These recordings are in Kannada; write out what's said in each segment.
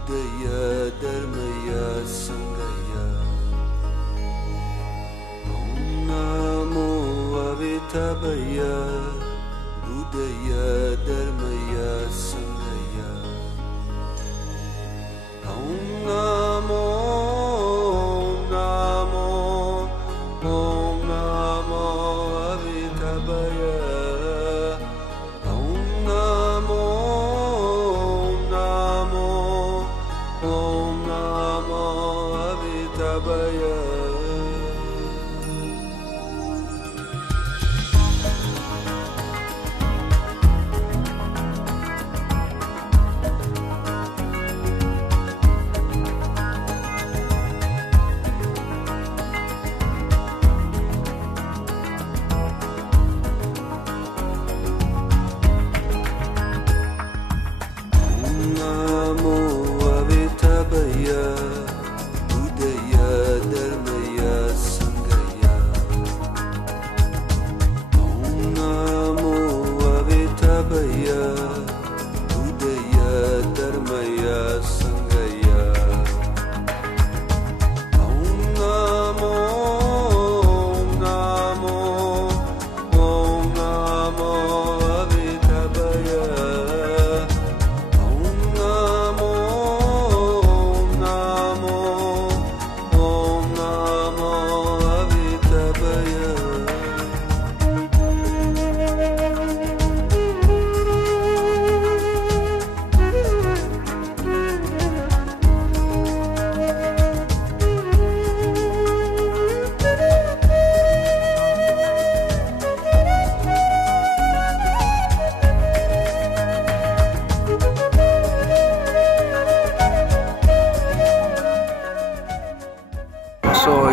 Budaya Dharmaya Sangaya Om Namo Avitabhaya Budaya Dharmaya Sangaya Om Namo Om Namo Avitabhaya Om Namo Om Namo Avitabhaya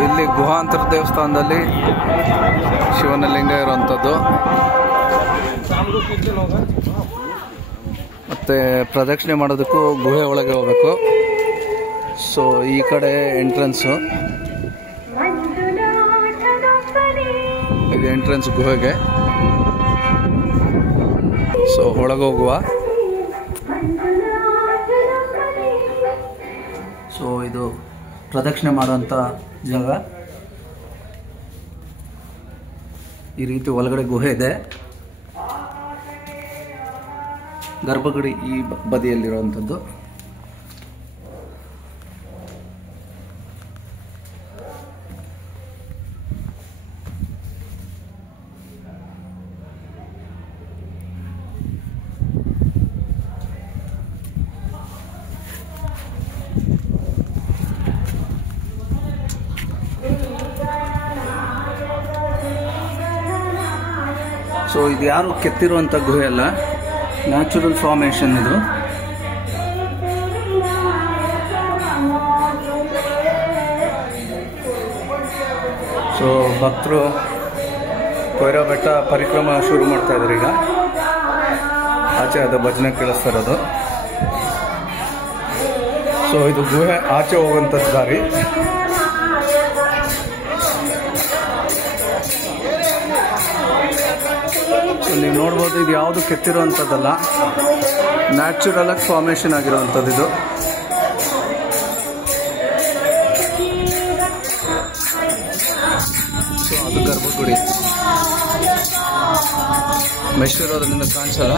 ಇಲ್ಲಿ ಗುಹಾಂತರ ದೇವಸ್ಥಾನದಲ್ಲಿ ಶಿವನ ಲಿಂಗ ಇರುವಂಥದ್ದು. ಮತ್ತು ಪ್ರದಕ್ಷಿಣೆ ಮಾಡೋದಕ್ಕೂ ಗುಹೆ ಒಳಗೆ ಹೋಗಬೇಕು. ಸೊ ಈ ಕಡೆ ಎಂಟ್ರೆನ್ಸು, ಇದು ಎಂಟ್ರೆನ್ಸ್ ಗುಹೆಗೆ. ಸೊ ಒಳಗೆ ಹೋಗುವ. ಸೊ ಇದು ಪ್ರದಕ್ಷಿಣೆ ಮಾಡುವಂಥ ಜಾಗ. ಈ ರೀತಿ ಒಳಗಡೆ ಗುಹೆ ಇದೆ. ಗರ್ಭಗುಡಿ ಈ ಬದಿಯಲ್ಲಿರುವಂಥದ್ದು. ಸೊ ಇದು ಯಾರು ಕೆತ್ತಿರುವಂಥ ಗುಹೆ ಅಲ್ಲ, ನ್ಯಾಚುರಲ್ ಫಾರ್ಮೇಷನ್ ಇದು. ಸೊ ಭಕ್ತರು ಕೊಯ್ರಾ ಬೆಟ್ಟ ಪರಿಕ್ರಮ ಶುರು ಮಾಡ್ತಾ ಇದ್ದಾರೆ. ಈಗ ಆಚೆ ಅದು ಭಜನೆ ಕೇಳಿಸ್ತಾ ಇರೋದು. ಸೊ ಇದು ಗುಹೆ ಆಚೆ ಹೋಗುವಂಥದ್ದು ದಾರಿ. ನೀವು ನೋಡ್ಬೋದು, ಇದು ಯಾವುದು ಕೆತ್ತಿರುವಂಥದ್ದಲ್ಲ, ನ್ಯಾಚುರಲ್ ಆಗಿ ಫಾರ್ಮೇಷನ್ ಆಗಿರುವಂಥದ್ದು ಇದು. ಸೊ ಅದು ಗರ್ಭಗುಡಿ. ಮೆಶ್ವಿರೋದ್ರಿಂದ ಕಾಣಿಸಲ್ಲ.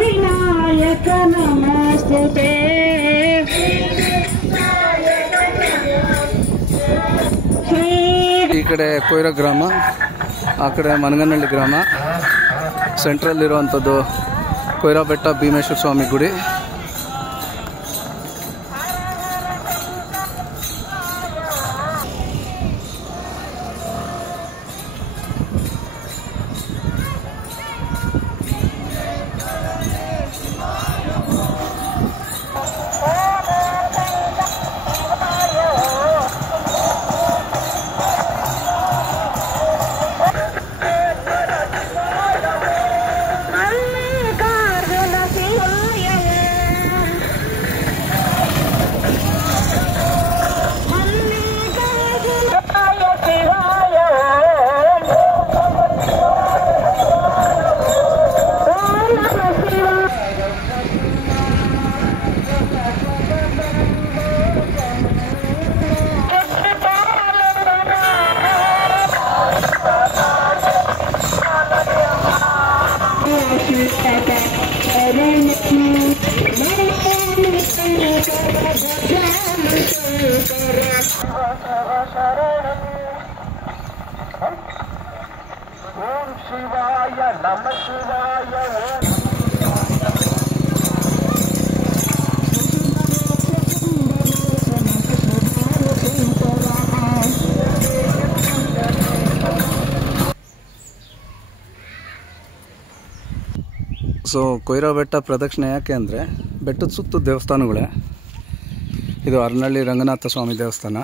ವಿನಾಯಕ ನಮಸ್ತುತೇ. ಈ ಕಡೆ ಕೊಯ್ರಾ ಗ್ರಾಮ, ಆ ಕಡೆ ಮನಗನಹಳ್ಳಿ ಗ್ರಾಮ. ಸೆಂಟ್ರಲ್ ಇರುವಂಥದ್ದು ಕೊಯ್ರಾ ಬೆಟ್ಟ ಭೀಮೇಶ್ವರ ಸ್ವಾಮಿ ಗುಡಿ. ಓಂ ಶಿವಾಯ ನಮ ಶಿವಾಯ ಸೊ ಕೊಯ್ರಾ ಬೆಟ್ಟ ಪ್ರದಕ್ಷಿಣೆ ಯಾಕೆ ಅಂದರೆ ಬೆಟ್ಟದ ಸುತ್ತ ದೇವಸ್ಥಾನಗಳೇ. ಇದು ಅರನಹಳ್ಳಿ ರಂಗನಾಥ ಸ್ವಾಮಿ ದೇವಸ್ಥಾನ,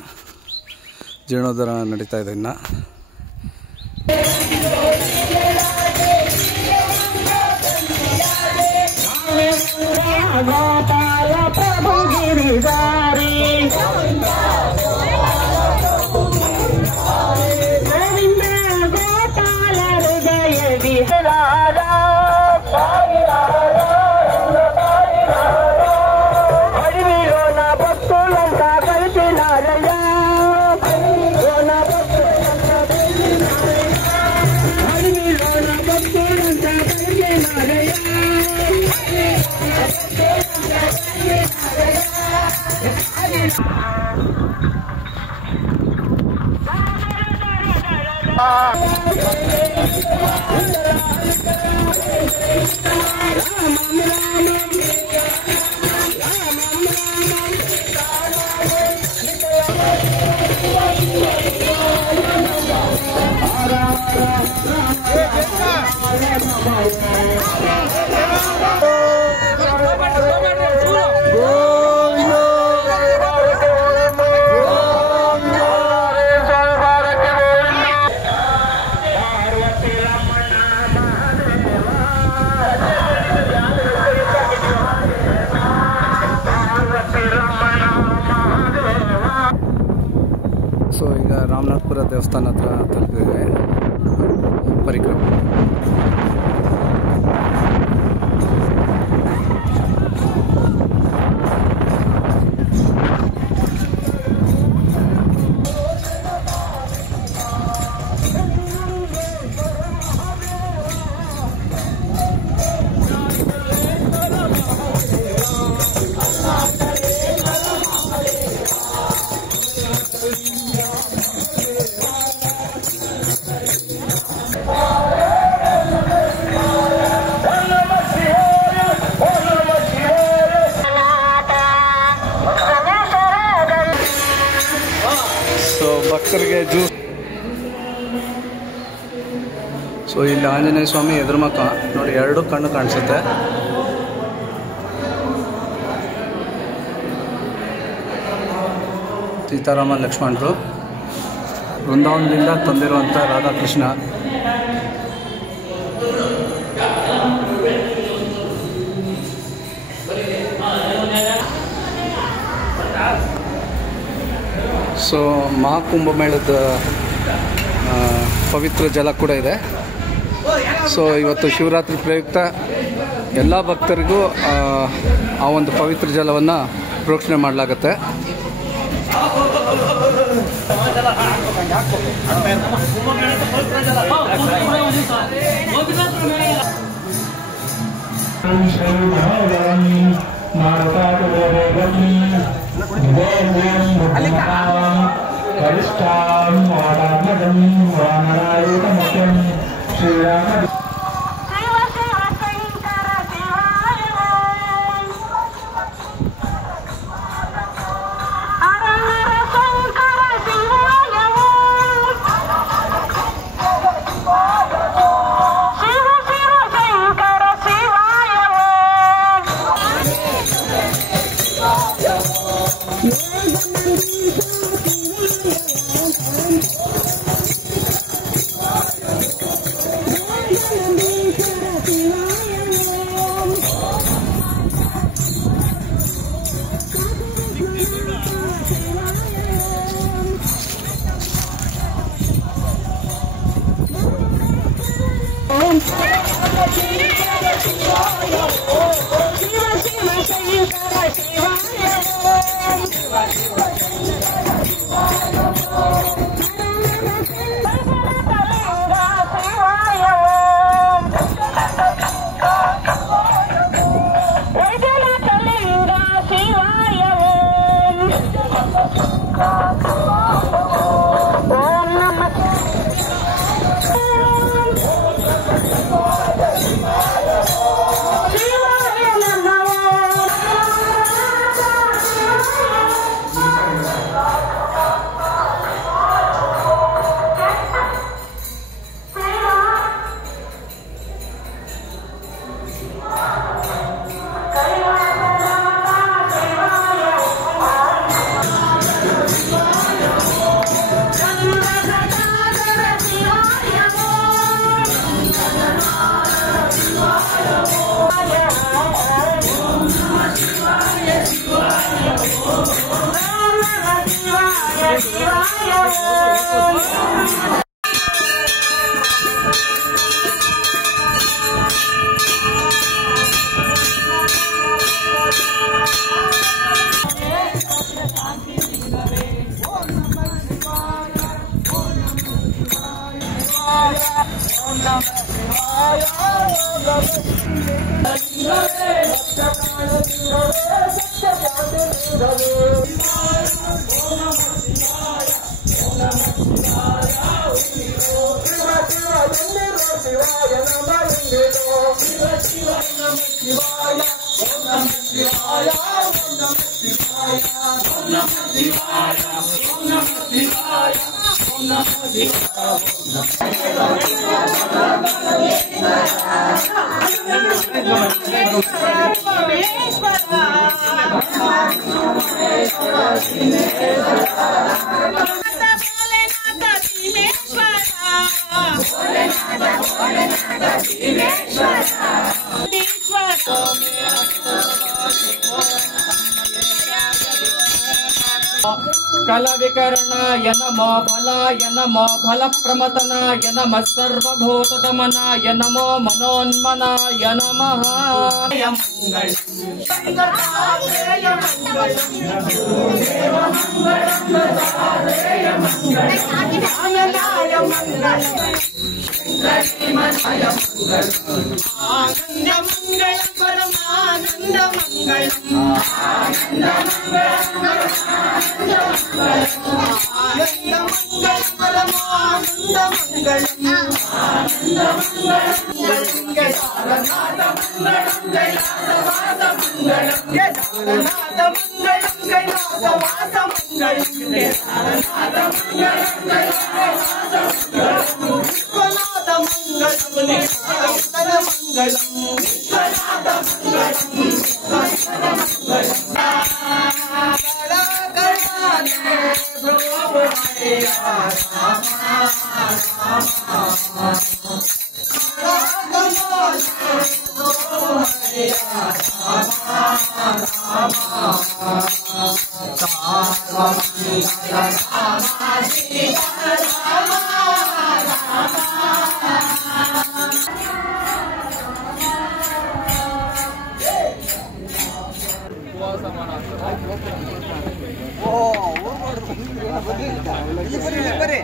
ಜೀರ್ಣೋದ್ಧಾರ ನಡೀತಾ ಇದೆ ಇನ್ನು. ಗೋಪಾಲ ಪ್ರಭು ಗಿರಿಧಾರಿ ಗೋವಿಂದ ಗೋಪಾಲ ಹೃದಯ ವಿಹರಾರ ಅಡಿವಿರೋಣ ಭಕ್ತುಲಂತ ಕಲಿತಿನಾರಯ್ಯ ಅಡಿವಿರೋಣ ಭಕ್ತುಲಂತ ಕಲಿತಿನಾರಯ್ಯ. ಸೊ ಈಗ ರಾಮನಾಥಪುರ ದೇವಸ್ಥಾನ ಹತ್ರ ತಲುಪಿದೆ ಪರಿಕ್ರಮೆ. ಸೊ ಭಕ್ತರಿಗೆ ಜ್ಯೂಸ್. ಸೊ ಇಲ್ಲಿ ಆಂಜನೇಯ ಸ್ವಾಮಿ ಎದುರು ಮುಖ ನೋಡಿ, ಎರಡು ಕಣ್ಣು ಕಾಣಿಸುತ್ತೆ. ಸೀತಾರಾಮ ಲಕ್ಷ್ಮಣರು ವೃಂದಾವನದಿಂದ ತಂದಿರುವಂಥ ರಾಧಾಕೃಷ್ಣ. ಸೊ ಮಹಾಕುಂಭಮೇಳದ ಪವಿತ್ರ ಜಲ ಕೂಡ ಇದೆ. ಸೊ ಇವತ್ತು ಶಿವರಾತ್ರಿ ಪ್ರಯುಕ್ತ ಎಲ್ಲ ಭಕ್ತರಿಗೂ ಆ ಒಂದು ಪವಿತ್ರ ಜಲವನ್ನು ಪ್ರೋಕ್ಷಣೆ ಮಾಡಲಾಗುತ್ತೆ. कलविकरणाय नमो बलाय नमो बलप्रमतनाय नमः सर्वभूतदमनाय नमो मनोन्मनाय नमः। ಬರ್ರಿ